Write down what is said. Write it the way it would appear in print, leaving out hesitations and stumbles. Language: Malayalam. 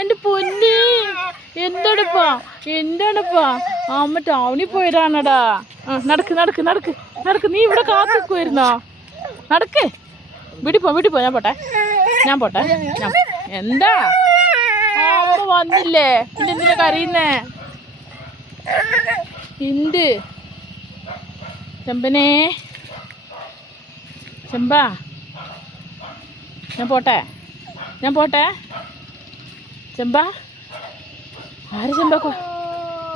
എൻ്റെ പൊന്നി എന്താണിപ്പാ അമ്മ ടൗണിൽ പോയതാണടാ. നടക്ക് നടക്ക് നടക്ക് നടക്ക്. നീ ഇവിടെ കാത്തിക്കുമായിരുന്നോ? നടക്ക്. വീട്ടിൽ പോ. ഞാൻ പോട്ടെ. എന്താ അമ്മ വന്നില്ലേ? പിന്നെ എന്തിനാ കരയുന്നേ? എന്ത് ചെമ്പനേ? ചെമ്പാ ഞാൻ പോട്ടെ ചെമ്പാ. ആര് ചെമ്പാ?